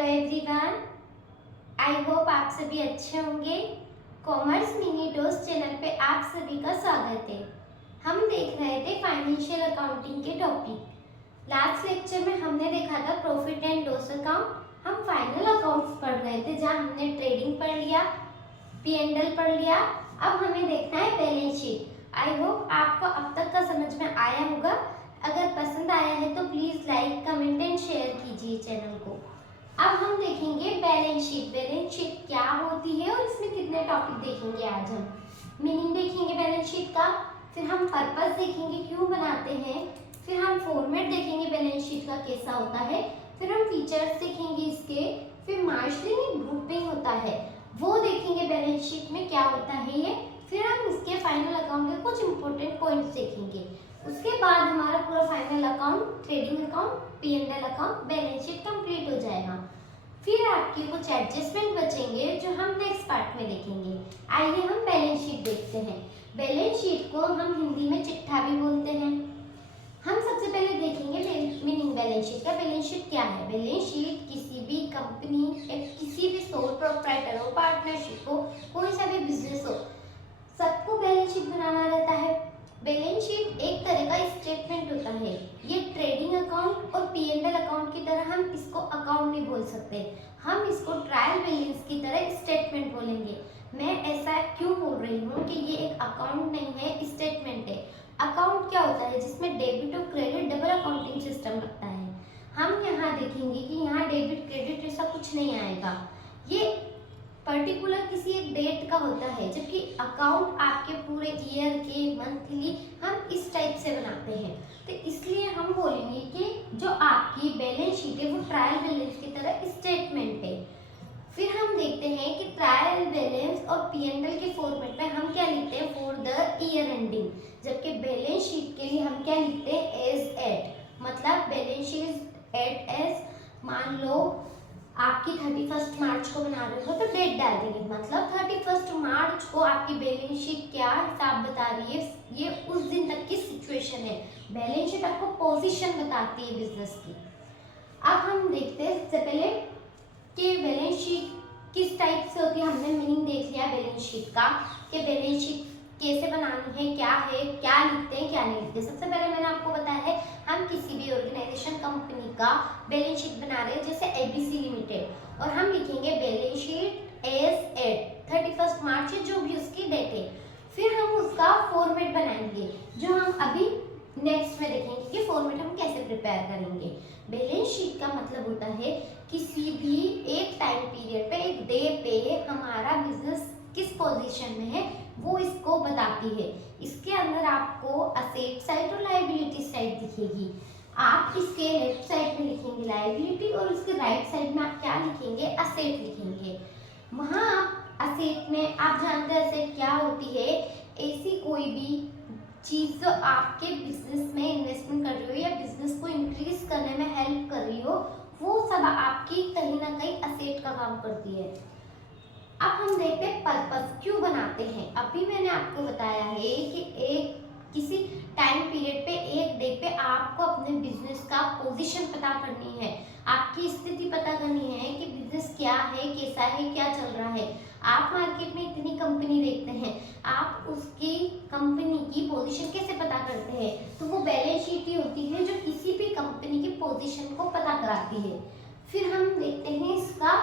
Hello everyone, I hope आप सभी अच्छे होंगे। कॉमर्स मिनी डोज चैनल पे आप सभी का स्वागत है। हम देख रहे थे फाइनेंशियल अकाउंटिंग के टॉपिक। लास्ट लेक्चर में हमने देखा था प्रॉफिट एंड लॉस अकाउंट। हम फाइनल अकाउंट्स पढ़ रहे थे जहां हमने ट्रेडिंग पढ़ लिया, P&L पढ़ लिया। अब हमें देखना है बैलेंस शीट। आई होप आपको अब तक का समझ में आया होगा। अगर पसंद आया है तो please like, comment and share कीजिए चैनल को। अब हम देखेंगे बैलेंस शीट। बैलेंस शीट क्या होती है और इसमें कितने टॉपिक देखेंगे आज हम। मीनिंग देखेंगे बैलेंस शीट का, फिर हम पर्पस देखेंगे क्यों बनाते हैं, फिर हम फॉर्मेट देखेंगे बैलेंस शीट का कैसा होता है, फिर हम फीचर्स देखेंगे इसके, फिर मार्जिन ग्रुपिंग होता है वो देखेंगे बैलेंस शीट में क्या होता है ये, फिर हम इसके फाइनल अकाउंट के कुछ इंपॉर्टेंट पॉइंट्स देखेंगे। उसके बाद हमारा पूरा final account, trading account, P&L account, balance sheet complete हो जाएगा। फिर आपके कुछ एडजस्टमेंट बचेंगे जो हम नेक्स्ट पार्ट में देखेंगे। आइए हम बैलेंस शीट देखते हैं। बैलेंस शीट को हम हिंदी में चिट्ठा भी बोलते हैं। हम सबसे पहले देखेंगे मीनिंग बैलेंस शीट का। बैलेंस शीट क्या है? बैलेंस शीट किसी भी कंपनी या किसी भी सोल प्रोप्राइटर हो, पार्टनरशिप हो, कोई सा भी बिजनेस हो, सबको बैलेंस शीट बनाना रहता है। बैलेंस शीट एक तरह का स्टेटमेंट होता है। ये ट्रेडिंग अकाउंट और P&L अकाउंट की तरह हम इसको अकाउंट नहीं बोल सकते, हम इसको ट्रायल बैलेंस की तरह स्टेटमेंट बोलेंगे। मैं ऐसा क्यों बोल रही हूँ कि ये एक अकाउंट नहीं है, स्टेटमेंट है। अकाउंट क्या होता है? जिसमें डेबिट और क्रेडिट डबल अकाउंटिंग सिस्टम लगता है। हम यहाँ देखेंगे कि यहाँ डेबिट क्रेडिट ऐसा कुछ नहीं आएगा। ये पर्टिकुलर किसी एक डेट का होता है, जबकि अकाउंट आपके पूरे ईयर के, मंथली हम इस टाइप से बनाते हैं। तो इसलिए हम बोलेंगे कि जो आपकी बैलेंस शीट है वो ट्रायल बैलेंस की तरह स्टेटमेंट है। फिर हम देखते हैं कि ट्रायल बैलेंस और P&L के फॉर्मेट में हम क्या लिखते हैं? For the year ending. जबकि बैलेंस शीट के लिए हम क्या लिखते हैं? As at. मतलब बैलेंस शीट एट एज, मान लो आपकी 31 मार्च को बना रहे हो तो डेट डाल देंगे, मतलब 31 मार्च को आपकी बैलेंस शीट क्या हिसाब बता रही है, ये उस दिन तक की सिचुएशन है। बैलेंस शीट आपको पोजीशन बताती है बिजनेस की। अब हम देखते हैं सबसे पहले कि बैलेंस शीट किस टाइप से होती है। हमने मीनिंग देख लिया बैलेंस शीट का कि बैलेंस शीट कैसे बनानी है, क्या लिखते हैं, क्या नहीं लिखते। सबसे पहले मैंने आपको बताया है हम किसी भी ऑर्गेनाइजेशन, कंपनी का बैलेंस शीट बना रहे हैं, जैसे ABC लिमिटेड, और हम लिखेंगे बैलेंस शीट एज एट 31 मार्च, जो भी उसकी डेट है। फिर हम उसका फॉर्मेट बनाएंगे जो हम अभी नेक्स्ट में देखेंगे कि फॉर्मेट हम कैसे प्रिपेयर करेंगे। बैलेंस शीट का मतलब होता है किसी भी एक टाइम पीरियड पे, एक डे पे हमारा बिजनेस किस पोजीशन में है वो इसको बताती है। इसके अंदर आपको असेट साइड और लायबिलिटी साइड दिखेगी। आप इसके लेफ्ट साइड में लिखेंगे लायबिलिटी और उसके राइट साइड में आप क्या लिखेंगे? असेट लिखेंगे। वहाँ आप असेट में, आप जानते हैं असेट क्या होती है? ऐसी कोई भी चीज़ जो आपके बिजनेस में इन्वेस्टमेंट कर रही हो या बिजनेस को इंक्रीज करने में हेल्प कर रही हो, वो सब आपकी कहीं ना कहीं असेट का काम करती है। अब हम देखते हैं पर्पस क्यों बनाते हैं। अभी मैंने आपको बताया है कि एक किसी टाइम पीरियड पे, एक डे पे आपको अपने बिजनेस का पोजीशन पता करनी है, आपकी स्थिति पता करनी है कि बिजनेस क्या है, कैसा है, क्या चल रहा है। आप मार्केट में इतनी कंपनी देखते हैं, आप उसकी कंपनी की पोजीशन कैसे पता करते हैं? तो वो बैलेंस शीट ही होती है जो किसी भी कंपनी की पोजीशन को पता कराती है। फिर हम देखते हैं इसका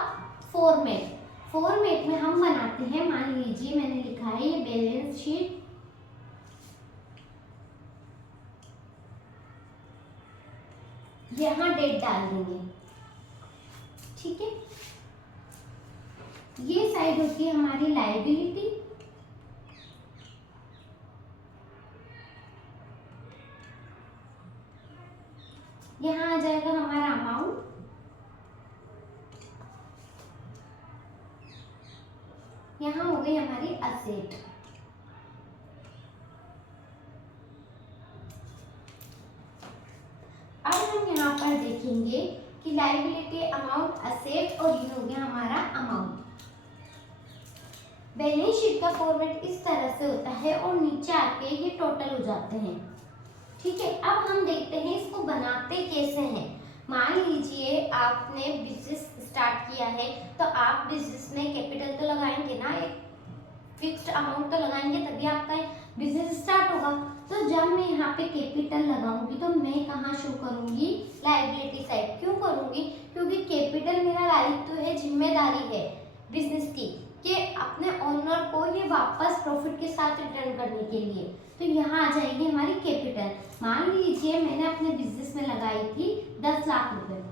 फॉर्मेट। फॉर्मेट में हम बनाते हैं, मान लीजिए मैंने लिखा है ये बैलेंस शीट, यहाँ डेट डाल देंगे, ठीक है। ये साइड होती है हमारी लायबिलिटी, यहाँ आ जाएगा हमारा अमाउंट, यहाँ हो गई हमारी असेट। अब हम यहाँ पर देखेंगे कि लायबिलिटी, अमाउंट, असेट, और ये हो गया हमारा अमाउंट। बैलेंस शीट का फॉर्मेट इस तरह से होता है और नीचे आके ये टोटल हो जाते हैं, ठीक है। अब हम देखते हैं इसको बनाते कैसे हैं। मान लीजिए आपने बिजनेस स्टार्ट किया है तो आप बिजनेस में कैपिटल तो लगाएंगे ना, एक फिक्स्ड अमाउंट तो लगाएंगे, तभी आपका बिजनेस स्टार्ट होगा। तो जब मैं यहाँ पे कैपिटल लगाऊंगी तो मैं कहाँ शो करूंगी, लायबिलिटी साइड। क्यों करूंगी, क्योंकि कैपिटल मेरा दायित्व है, जिम्मेदारी है बिजनेस की कि अपने ओनर को ये वापस प्रॉफिट के साथ रिटर्न करने के लिए। तो यहाँ आ जाएगी हमारी कैपिटल। मान लीजिए मैंने अपने बिजनेस में लगाई थी 10 लाख रुपए,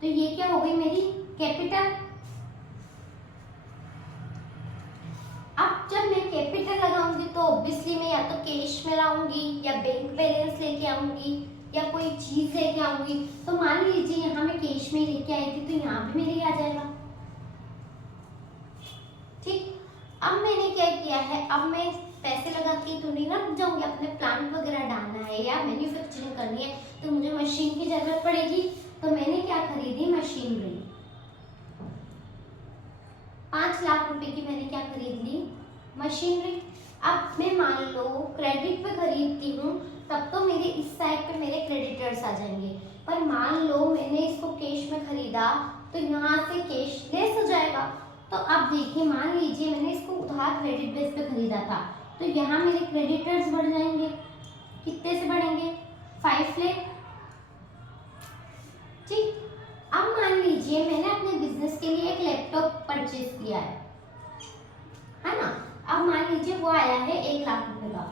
तो ये क्या हो गई मेरी कैपिटल। अब जब मैं कैपिटल लगाऊंगी तो ऑब्वियसली मैं या तो कैश में लाऊंगी या बैंक बैलेंस लेके आऊंगी या कोई चीज लेके आऊंगी। तो मान लीजिए यहाँ मैं कैश में लेके आई थी तो यहाँ भी मेरे आ जाएगा। ठीक, अब मैंने क्या किया है, अब मैं पैसे लगा के तो नहीं ना रुक जाऊंगी, अपने प्लांट वगैरह डालना है या मैन्युफैक्चरिंग करनी है तो मुझे मशीन की जरूरत पड़ेगी। तो मैंने क्या खरीदी, मशीनरी। 5 लाख रुपए की मैंने क्या खरीद ली, मशीनरी। अब मैं मान लो क्रेडिट पे खरीदती हूँ तब तो मेरे इस साइड पे मेरे क्रेडिटर्स आ जाएंगे, पर मान लो मैंने इसको कैश में खरीदा तो यहाँ से कैश लेस हो जाएगा। तो अब देखिए, मान लीजिए मैंने इसको उधार क्रेडिट बेस पे खरीदा था तो यहाँ मेरे क्रेडिटर्स बढ़ जाएंगे। कितने से बढ़ेंगे, 5 लाख। ठीक, अब मान लीजिए मैंने अपने बिजनेस के लिए एक लैपटॉप परचेज किया है ना। अब मान लीजिए वो आया है 1 लाख रुपए का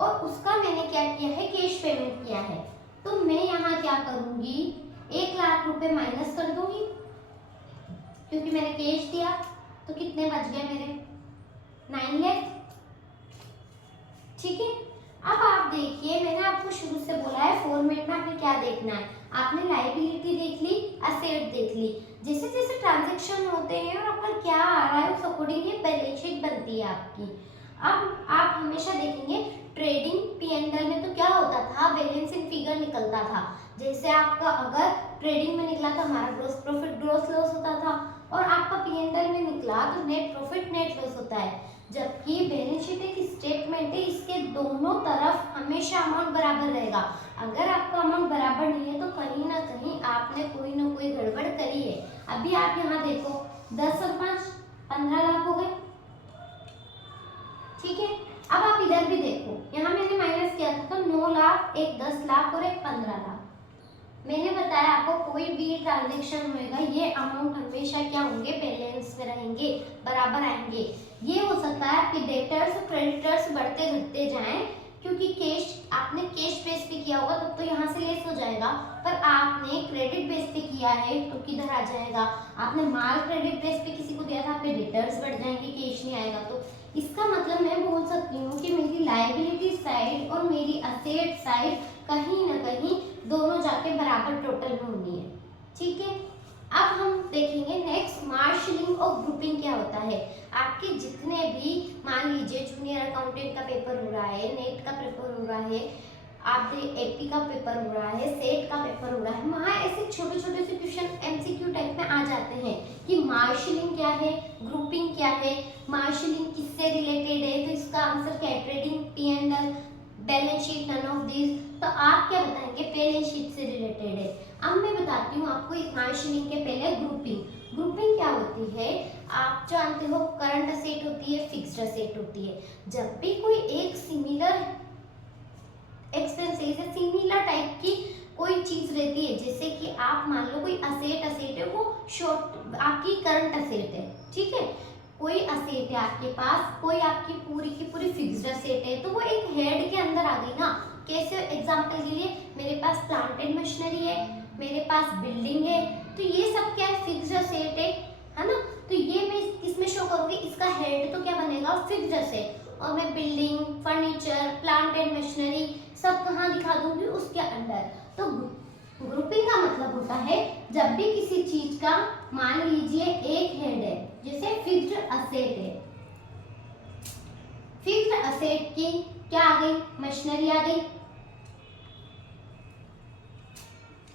और उसका मैंने क्या किया है, कैश पेमेंट किया है। तो मैं यहाँ क्या करूंगी, 1 लाख रुपए माइनस कर दूंगी क्योंकि मैंने कैश दिया। तो कितने बच गए मेरे, 9 लाख। ठीक है, अब आप देखिए मैंने आपको शुरू से बोला है फॉर्मेट में आपने क्या देखना है। आपने लायबिलिटी देख ली, असेट देख ली, जैसे जैसे ट्रांजैक्शन होते हैं और आपका क्या आ रहा है उस अकॉर्डिंग ये बैलेंस शीट बनती है आपकी। अब आप हमेशा देखेंगे ट्रेडिंग P&L में तो क्या होता था, बैलेंस इन फिगर निकलता था। जैसे आपका अगर ट्रेडिंग में निकला तो हमारा ग्रॉस प्रॉफिट ग्रॉस लॉस होता था और आपका P&L में निकला तो नेट प्रॉफिट नेट लॉस होता है। जबकि बैलेंस शीट एक स्टेटमेंट है, इसके दोनों तरफ हमेशा अमाउंट बराबर रहेगा। अगर आपका अमाउंट बराबर नहीं है तो कहीं ना कहीं आपने कोई ना कोई गड़बड़ करी है। अभी आप यहाँ देखो 10 और 5 15 लाख हो गए। ठीक है, अब आप इधर भी देखो, यहाँ मैंने माइनस किया था तो 9 लाख, एक 10 लाख और एक 15 लाख। मैंने बताया आपको कोई भी ट्रांजैक्शन होएगा ये अमाउंट हमेशा क्या होंगे, बैलेंस में रहेंगे, बराबर आएंगे। ये हो सकता है आपके डेटर्स और क्रेडिटर्स बढ़ते घटते जाएं क्योंकि कैश आपने कैश बेस पे किया होगा तब तो यहाँ से लेस हो जाएगा, पर आपने क्रेडिट बेस पे किया है तो किधर आ जाएगा। आपने माल क्रेडिट बेस पे किसी को दिया था, आपके डेटर्स बढ़ जाएंगे, कैश नहीं आएगा। तो इसका मतलब मैं बोल सकती हूँ कि मेरी लायबिलिटी साइड और मेरी असेट साइड कहीं ना कहीं दोनों जाके बराबर टोटल में होनी है। ठीक है, अब हम देखेंगे नेक्स्ट मार्शलिंग और ग्रुपिंग क्या होता है। आपके जितने भी मान लीजिए जूनियर अकाउंटेंट का पेपर हो रहा है, नेट का पेपर हो रहा है, आपके एपी का पेपर हो रहा है, सेट का पेपर हो रहा है, वहाँ ऐसे छोटे छोटे से क्वेश्चन MCQ टाइप में आ जाते हैं कि मार्शलिंग क्या है, ग्रुपिंग क्या है, मार्शलिंग किससे रिलेटेड है। तो इसका आंसर क्या है, trading, P&L, balance sheet, none of this. तो आप क्या बताएंगे, बैलेंस शीट से रिलेटेड है। अब मैं बताती हूँ आपको इस मार्शलिंग के पहले ग्रुपिंग। ग्रुपिंग क्या होती है, आप जानते हो करंट असेट होती है, फिक्स्ड असेट होती है। जब भी कोई एक सिमिलर एक्सपेंसेस है, सिमिलर टाइप की कोई चीज रहती है, जैसे कि आप मान लो कोई असेट है वो शॉर्ट आपकी करंट असेट है। ठीक है, कोई असेट है आपके पास, कोई आपकी पूरी की पूरी फिक्स्ड असेट है, तो वो एक हेड के अंदर आ गई ना। कैसे, एग्जांपल के लिए मेरे पास प्लांट एंड मशीनरी है, मेरे पास बिल्डिंग है, तो ये सब क्या है, फिक्स्ड असेट है ना। तो ये मैं इसमें शो करूंगी, इसका हेड तो क्या बनेगा, फिक्स्ड असेट, और मैं building, furniture, plant and machinery सब कहाँ दिखा दूंगी, उसके अंडर। तो ग्रुपिंग का मतलब होता है जब भी किसी चीज का मान लीजिए एक हेड है, जैसे फिक्स्ड असेट है, फिक्स्ड असेट की क्या आ गई, मशीनरी आ गई,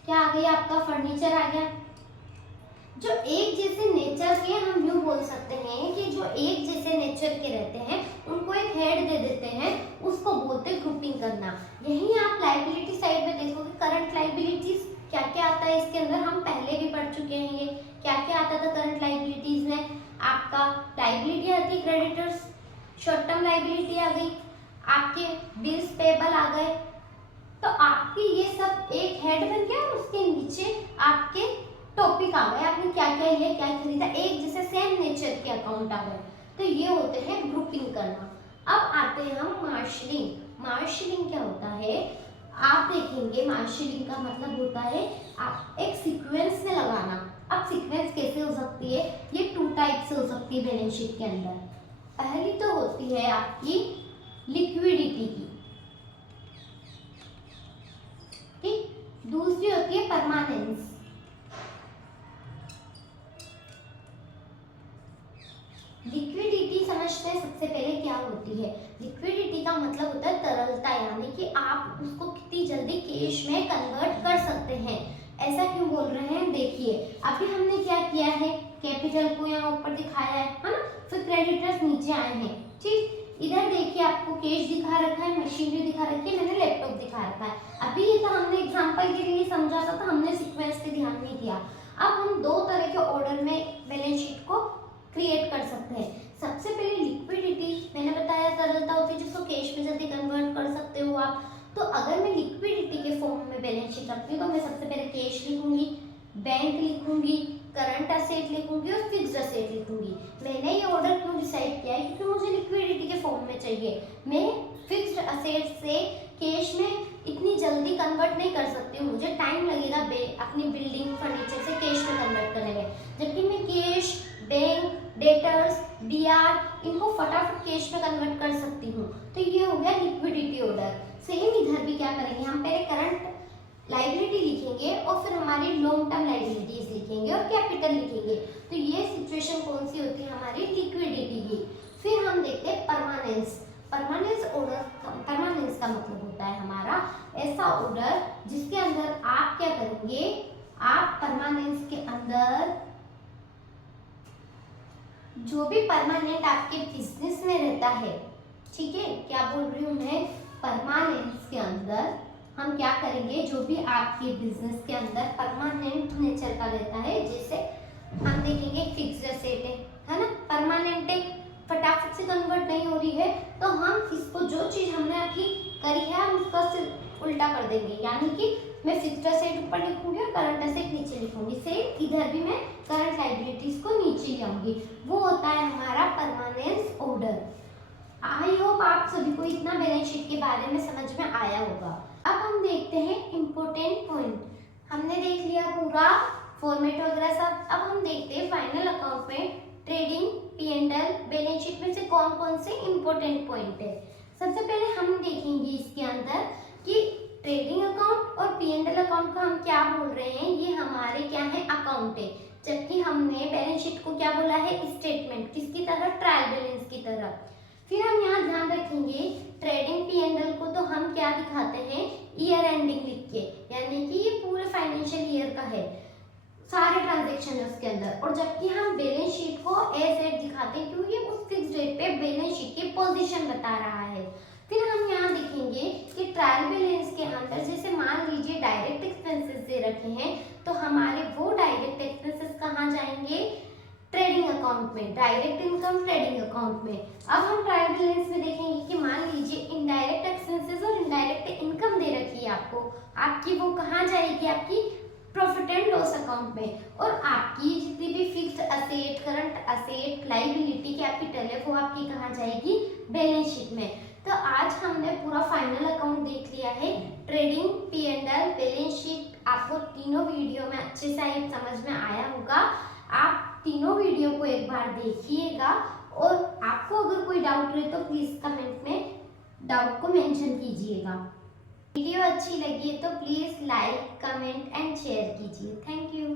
क्या आ गई, आपका फर्नीचर आ गया। जो एक जैसे नेचर के, हम यूं बोल सकते हैं कि जो एक जैसे नेचर के रहते हैं उनको एक हेड दे देते हैं, उसको बोलते हैं ग्रुपिंग करना। यही आप लायबिलिटी साइड में देखोगे, करंट लायबिलिटीज क्या क्या आता है इसके अंदर, हम पहले भी पढ़ चुके हैं ये क्या था करंट लाइबिलिटीज में, आपका लाइबिलिटी आती क्रेडिटर्स, शॉर्ट टर्म लाइबिलिटी आ गई, आपके बिल्स पेबल आ गए। तो आपके ये सब एक हेड बन गया और उसके नीचे आपके टॉपिक आ गए, आपने क्या क्या लिया क्या खरीदा, एक जैसे सेम नेचर के अकाउंट आ गए। तो ये होते हैं ग्रुपिंग करना। अब आते हैं हम मार्शलिंग। मार्शलिंग क्या होता है, आप देखेंगे मार्शलिंग का मतलब होता है आप एक सीक्वेंस में लगाना। अब सीक्वेंस कैसे हो सकती है, ये 2 टाइप से हो सकती है बैलेंस शीट के अंदर। पहली तो होती है आपकी लिक्विडिटी की, ठीक, दूसरी होती है परमानेंस। लिक्विडिटी समझते हैं सबसे पहले क्या होती है। लिक्विडिटी का मतलब होता है तरलता, यानी कि आप उसको कितनी जल्दी कैश में कन्वर्ट कर सकते हैं। ऐसा क्यों बोल रहे हैं, देखिए अभी हमने क्या किया है, कैपिटल को यहाँ ऊपर दिखाया है ना, फिर क्रेडिटर्स नीचे आए हैं, ठीक। इधर देखिए आपको कैश दिखा रखा है, मशीनरी दिखा रखी है, मैंने लैपटॉप दिखा रखा है। अभी ये तो हमने एग्जांपल के लिए समझा था, तो हमने सीक्वेंस पे ध्यान नहीं दिया। अब हम 2 तरह के ऑर्डर में बैलेंस शीट को क्रिएट कर सकते हैं। सबसे पहले लिक्विडिटी, मैंने बताया तरलता होती है जिसको कैश में जल्दी कन्वर्ट कर सकते हो आप। तो अगर मैं लिक्विडिटी के फॉर्म में बैलेंस शीट रखती हूँ तो मैं सबसे पहले कैश लिखूंगी, बैंक लिखूंगी, करंट असेट लिखूंगी और फिक्स्ड असेट लिखूंगी। मैंने ये ऑर्डर क्यों डिसाइड किया है, क्योंकि मुझे लिक्विडिटी के फॉर्म में चाहिए। मैं फिक्स्ड असेट से कैश में इतनी जल्दी कन्वर्ट नहीं कर सकती हूँ, मुझे टाइम लगेगा अपनी बिल्डिंग फर्नीचर से कैश में कन्वर्ट करने में। जबकि मैं कैश, बैंक, डेटर्स, डीआर इनको फटाफट कैश में कन्वर्ट कर सकती हूँ। तो ये हो गया लिक्विडिटी ऑर्डर। सेम इधर भी क्या करेंगे, हम पहले करंट लाइबिलिटी लिखेंगे और फिर हमारी लॉन्ग टर्म लाइबिलिटीज लिखेंगे और कैपिटल लिखेंगे। तो ये सिचुएशन कौन सी होती है हमारी, लिक्विडिटी की। फिर हम देखते हैं परमानेंस। परमानेंस ऑर्डर, परमानेंस का मतलब होता है हमारा ऐसा ऑर्डर जिसके अंदर आप क्या करेंगे, आप परमानेंस के अंदर जो भी परमानेंट आपके बिजनेस में रहता है, ठीक है, क्या बोल रही हूँ मैं, परमानेंस के अंदर हम क्या करेंगे, जो भी आपके बिजनेस के अंदर परमानेंट नेचर का रहता है, जैसे हम देखेंगे फिक्स्ड असेट है ना, परमानेंट है, फटाफट से कन्वर्ट नहीं हो रही है, तो हम इसको जो चीज हमने अभी करी है हम उसका सिर्फ उल्टा कर देंगे, यानी कि मैं फिक्स्ड असेट ऊपर लिखूंगी और करंट असेट नीचे लिखूंगी। सेम इधर भी मैं करंट लायबिलिटीज को नीचे ले आऊंगी। वो होता है हमारा परमानेंस ऑर्डर। आई होप आप सभी को इतना बैलेंस शीट के बारे में समझ में आया होगा। अब हम देखते हैं इम्पोर्टेंट पॉइंट। हमने देख लिया पूरा फॉर्मेट वगैरह सब। अब हम देखते हैं फाइनल अकाउंट में ट्रेडिंग, P&L, बैलेंस शीट में से कौन कौन से इम्पोर्टेंट पॉइंट है। सबसे पहले हम देखेंगे इसके अंदर कि ट्रेडिंग अकाउंट और P&L अकाउंट को हम क्या बोल रहे हैं, ये हमारे क्या है, अकाउंट है। जबकि हमने बैलेंस शीट को क्या बोला है, स्टेटमेंट, किसकी तरह, ट्रायल बैलेंस की तरह। फिर हम यहाँ ध्यान रखेंगे ट्रेडिंग P&L को तो हम क्या दिखाते हैं, ईयर एंडिंग लिख के, यानी कि ये पूरे फाइनेंशियल ईयर का है, सारे ट्रांजेक्शन है उसके अंदर। और जबकि हम बैलेंस शीट को एज डेट दिखाते हैं क्योंकि उस फिक्स डेट पे बैलेंस शीट की पोजीशन बता रहा है। फिर हम यहाँ देखेंगे कि ट्रायल बैलेंस के अंदर जैसे मान लीजिए डायरेक्ट एक्सपेंसेस दे रखे हैं, तो हमारे वो डायरेक्ट एक्सपेंसेस कहाँ जाएंगे, ट्रेडिंग अकाउंट में, डायरेक्ट इनकम ट्रेडिंग अकाउंट में। अब हम ट्रायल बैलेंस में देखेंगे कि मान लीजिए इनडायरेक्ट एक्सपेंसेस और इनडायरेक्ट इनकम दे रखी है आपको, आपकी वो कहाँ जाएगी, आपकी प्रॉफिट एंड लॉस अकाउंट में। और आपकी जितनी भी fixed asset, current asset, liability, capital है, वो आपकी कहाँ जाएगी, बैलेंस शीट में। तो आज हमने पूरा फाइनल अकाउंट देख लिया है, ट्रेडिंग, P&L, बैलेंस शीट। आपको तीनों वीडियो में अच्छे से समझ में आया होगा। आप तीनों वीडियो को एक बार देखिएगा और आपको अगर कोई डाउट रहे तो प्लीज कमेंट में डाउट को मेंशन कीजिएगा। वीडियो अच्छी लगी है तो please like, comment and share कीजिए। Thank you.